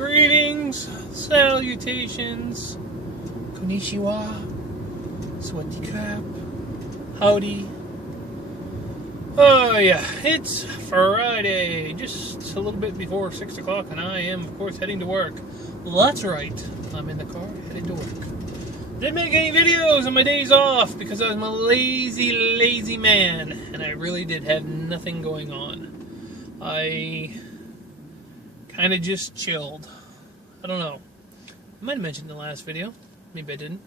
Greetings, salutations, konnichiwa, swatikap, howdy. Oh yeah, it's Friday, just a little bit before 6 o'clock, and I am, of course, heading to work. That's right, I'm in the car, headed to work. Didn't make any videos on my days off because I was a lazy man, and I really did have nothing going on. I kind of just chilled. I don't know. I might have mentioned in the last video. Maybe I didn't.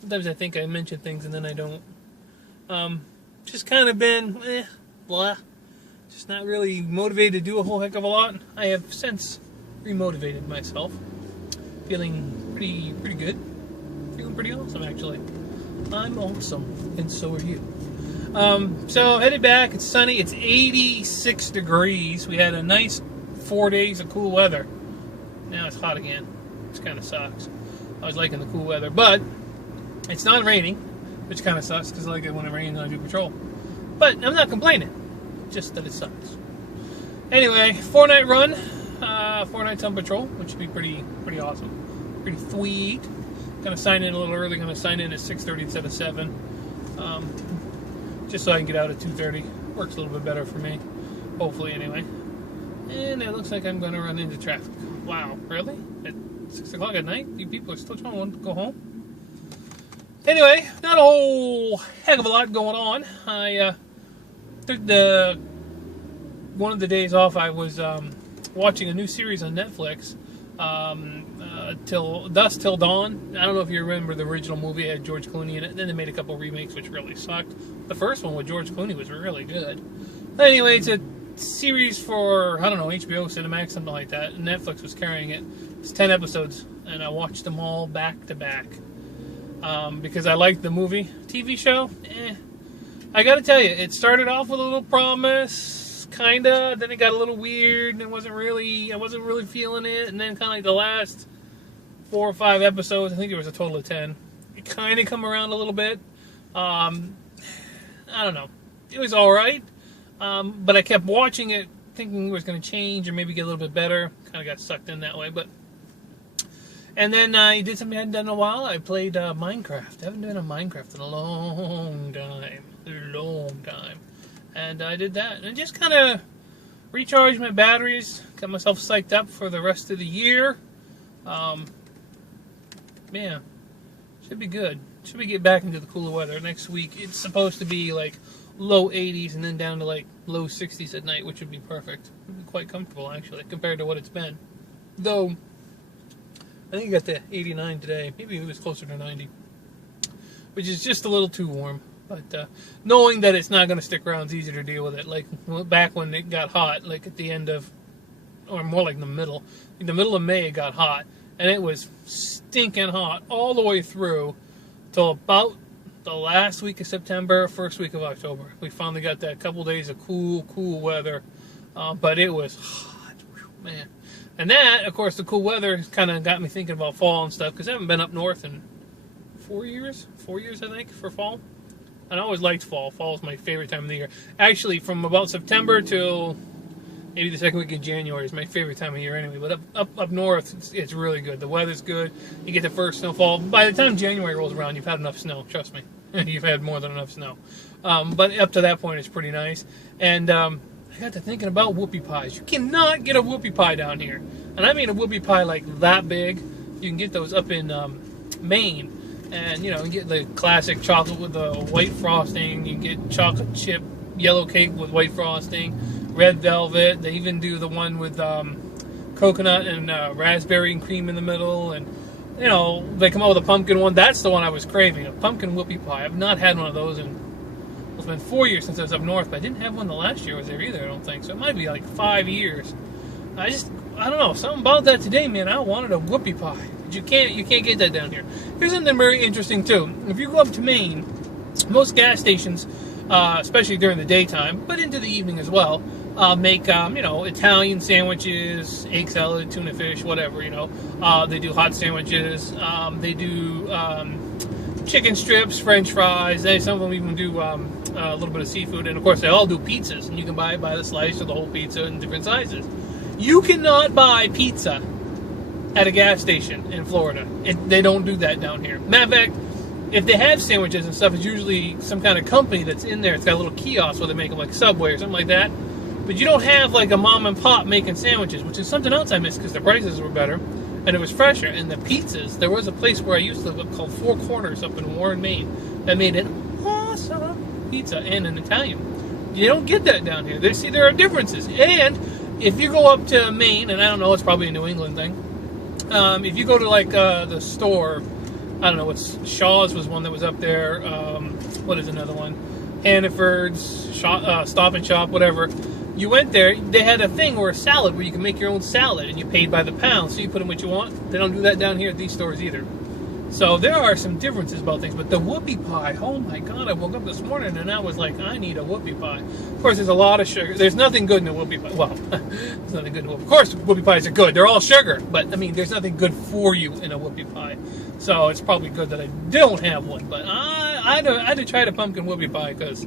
Sometimes I think I mention things and then I don't. Just kind of been, blah. Just not really motivated to do a whole heck of a lot. I have since remotivated myself. Feeling pretty good. Feeling pretty awesome, actually. I'm awesome, and so are you. So headed back. It's sunny. It's 86 degrees. We had a nice 4 days of cool weather. Now it's hot again. It kind of sucks. I was liking the cool weather, but it's not raining, which kind of sucks because I like it when it rains and I do patrol. But I'm not complaining, just that it sucks. Anyway, 4-night run, 4 nights on patrol, which should be pretty awesome, pretty sweet. Gonna sign in a little early. Gonna sign in at 6:30 instead of 7, just so I can get out at 2:30. Works a little bit better for me, hopefully anyway. And it looks like I'm going to run into traffic. Wow, really? At 6 o'clock at night? You people are still trying to go home? Anyway, not a whole heck of a lot going on. I took one of the days off. I was watching a new series on Netflix, Dusk Till Dawn. I don't know if you remember the original movie. It had George Clooney in it. Then they made a couple remakes, which really sucked. The first one with George Clooney was really good. Anyway, it's a series for, I don't know, HBO, Cinemax, something like that. Netflix was carrying it. It's 10 episodes, and I watched them all back to back. Because I liked the movie. TV show, I gotta tell you, it started off with a little promise, kinda, then it got a little weird, and I wasn't really feeling it, and then kinda like the last 4 or 5 episodes, I think it was a total of 10, it kinda come around a little bit. I don't know. It was alright. But I kept watching it, thinking it was going to change or maybe get a little bit better. Kind of got sucked in that way. And then I did something I hadn't done in a while. I played Minecraft. I haven't done a Minecraft in a long time. And I did that. And just kind of recharged my batteries. Got myself psyched up for the rest of the year. Yeah. Should be good. Should we get back into the cooler weather next week? It's supposed to be like low 80s and then down to like low 60s at night, which would be perfect. It would be quite comfortable actually compared to what it's been. Though I think it got to 89 today. Maybe it was closer to 90, which is just a little too warm. But knowing that it's not going to stick around is easier to deal with it. Like back when it got hot, like at the end of, or more like the middle of May, it got hot, and it was stinking hot all the way through till about the last week of September, first week of October. We finally got that couple days of cool weather, but it was hot, man. And that, of course, the cool weather kind of got me thinking about fall and stuff, because I haven't been up north in 4 years, I think, for fall. And I always liked fall. Fall is my favorite time of the year. Actually, from about September till maybe the second week of January is my favorite time of year anyway. But up north, it's really good. The weather's good. You get the first snowfall. By the time January rolls around, you've had enough snow. Trust me. You've had more than enough snow. But up to that point, it's pretty nice. And I got to thinking about whoopie pies. You cannot get a whoopie pie down here. And I mean a whoopie pie like that big. You can get those up in Maine. And, you get the classic chocolate with the white frosting. You get chocolate chip yellow cake with white frosting. Red velvet. They even do the one with coconut and raspberry and cream in the middle. And, they come out with a pumpkin one. That's the one I was craving, a pumpkin whoopie pie. I've not had one of those in, it's been 4 years since I was up north, but I didn't have one the last year I was there either, I don't think. So it might be like 5 years. I don't know, something about that today, man. I wanted a whoopie pie. But you can't get that down here. Here's something very interesting, too. If you go up to Maine, most gas stations, especially during the daytime, but into the evening as well, make, Italian sandwiches, egg salad, tuna fish, whatever, They do hot sandwiches. They do chicken strips, French fries. Some of them even do a little bit of seafood. And, of course, they all do pizzas. And you can buy the slice or the whole pizza in different sizes. You cannot buy pizza at a gas station in Florida. They don't do that down here. Matter of fact, if they have sandwiches and stuff, it's usually some kind of company that's in there. It's got a little kiosk where they make them, like Subway or something like that. But you don't have like a mom and pop making sandwiches, which is something else I missed because the prices were better and it was fresher. And the pizzas, there was a place where I used to live called Four Corners up in Warren, Maine, that made an awesome pizza and an Italian. You don't get that down here. There are differences. And if you go up to Maine, and I don't know, it's probably a New England thing. If you go to like the store, I don't know, Shaw's was one that was up there. What is another one? Hannaford's, Stop and Shop, whatever. You went there, they had a thing where a salad where you can make your own salad and you paid by the pound, so you put in what you want. They don't do that down here at these stores either. So there are some differences about things, but the whoopie pie, oh my God, I woke up this morning and I was like, I need a whoopie pie. Of course, there's a lot of sugar. There's nothing good in a whoopie pie. Well, there's nothing good in a whoopie. Of course, whoopie pies are good. They're all sugar, but I mean, there's nothing good for you in a whoopie pie. So it's probably good that I don't have one, but I had to try the pumpkin whoopie pie because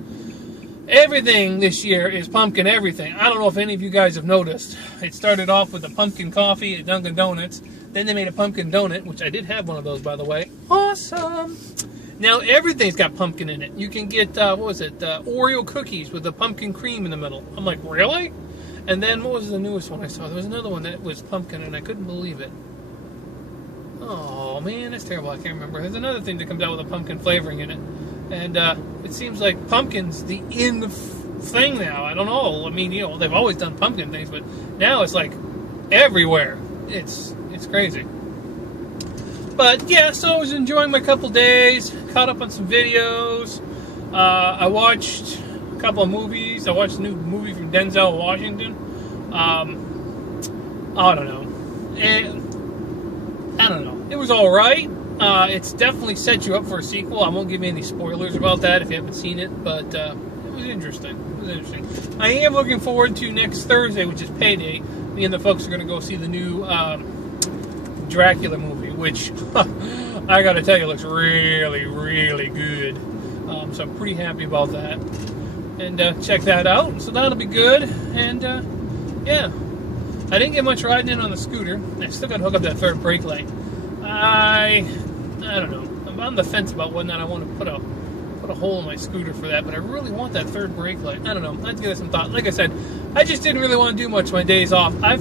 everything this year is pumpkin everything. I don't know if any of you guys have noticed. It started off with a pumpkin coffee at Dunkin' Donuts. Then they made a pumpkin donut, which I did have one of those, by the way. Awesome! Now, everything's got pumpkin in it. You can get, Oreo cookies with the pumpkin cream in the middle. I'm like, really? And then, what was the newest one I saw? There was another one that was pumpkin, and I couldn't believe it. Oh, man, that's terrible. I can't remember. There's another thing that comes out with a pumpkin flavoring in it. And it seems like pumpkin's the in thing now. I don't know. I mean, they've always done pumpkin things, but now it's like everywhere. It's crazy. But yeah, so I was enjoying my couple days. Caught up on some videos. I watched a couple of movies. I watched a new movie from Denzel Washington. I don't know. It was all right. It's definitely set you up for a sequel. I won't give you any spoilers about that if you haven't seen it, but it was interesting. I am looking forward to next Thursday, which is Payday. Me and the folks are going to go see the new Dracula movie, which I got to tell you looks really, really good. So I'm pretty happy about that. And check that out. So that'll be good. And yeah, I didn't get much riding in on the scooter. I still got to hook up that third brake light. I don't know. I'm on the fence about whether or not I want to put a hole in my scooter for that, but I really want that third brake light. I don't know. I have to give it some thought. Like I said, I just didn't really want to do much my days off. I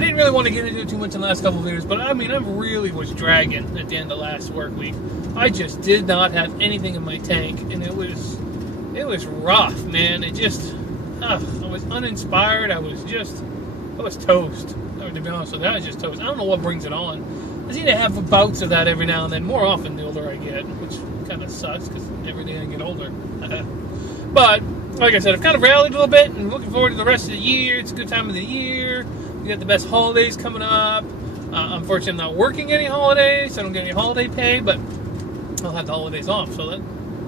didn't really want to get into it too much in the last couple of years, but I mean, I really was dragging at the end of last work week. I just did not have anything in my tank, and it was rough, man. It just, I was uninspired. I was toast. To be honest with you, I was just toast. I don't know what brings it on. I seem to have bouts of that every now and then, more often the older I get, which kind of sucks because every day I get older. But, like I said, I've kind of rallied a little bit and looking forward to the rest of the year. It's a good time of the year. We got the best holidays coming up. Unfortunately, I'm not working any holidays, so I don't get any holiday pay, but I'll have the holidays off, so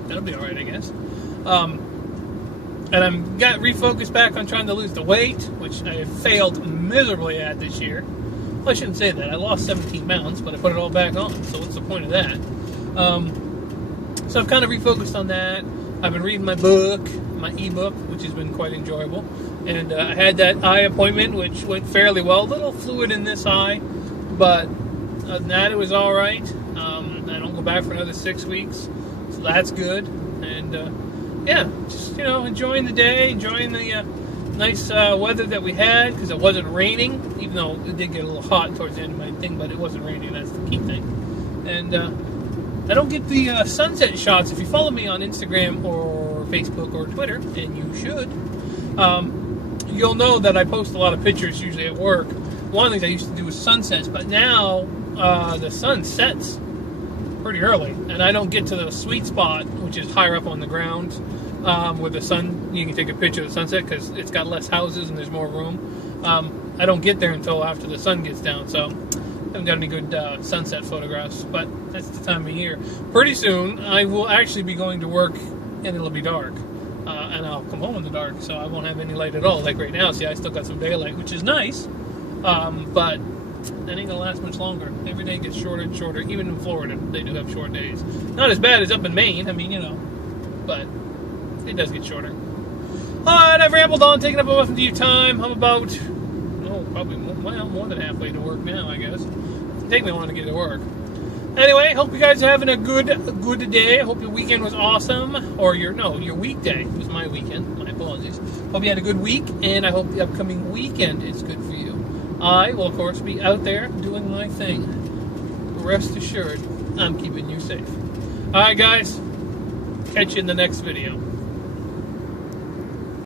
that'll be alright, I guess. And I'm got refocused back on trying to lose the weight, which I have failed miserably at this year. Well, I shouldn't say that. I lost 17 pounds, but I put it all back on, so what's the point of that? So I've kind of refocused on that. I've been reading my book, my ebook, which has been quite enjoyable. And I had that eye appointment, which went fairly well. A little fluid in this eye, but other than that, it was all right. I don't go back for another 6 weeks, so that's good. And yeah, just enjoying the day, enjoying the nice weather that we had, because it wasn't raining, even though it did get a little hot towards the end of my thing, but it wasn't raining. That's the key thing. And I don't get the sunset shots. If you follow me on Instagram or Facebook or Twitter, and you should, you'll know that I post a lot of pictures usually at work. One of the things I used to do was sunsets, but now the sun sets pretty early, and I don't get to the sweet spot, which is higher up on the ground, where the sun, you can take a picture of the sunset because it's got less houses and there's more room. I don't get there until after the sun gets down, so I haven't got any good sunset photographs, but that's the time of year. Pretty soon, I will actually be going to work, and it'll be dark. And I'll come home in the dark, so I won't have any light at all. Like right now, see, I still got some daylight, which is nice, but that ain't gonna last much longer. Every day gets shorter and shorter. Even in Florida, they do have short days. Not as bad as up in Maine, I mean, but it does get shorter. Alright, I've rambled on, taking up enough of your time. I'm about, probably more than halfway to work now, I guess. It'll take me long to get to work. Anyway, hope you guys are having a good day. Hope your weekend was awesome. Or your weekday. It was my weekend. My apologies. Hope you had a good week, and I hope the upcoming weekend is good for you. I will, of course, be out there doing my thing. Rest assured, I'm keeping you safe. Alright, guys. Catch you in the next video.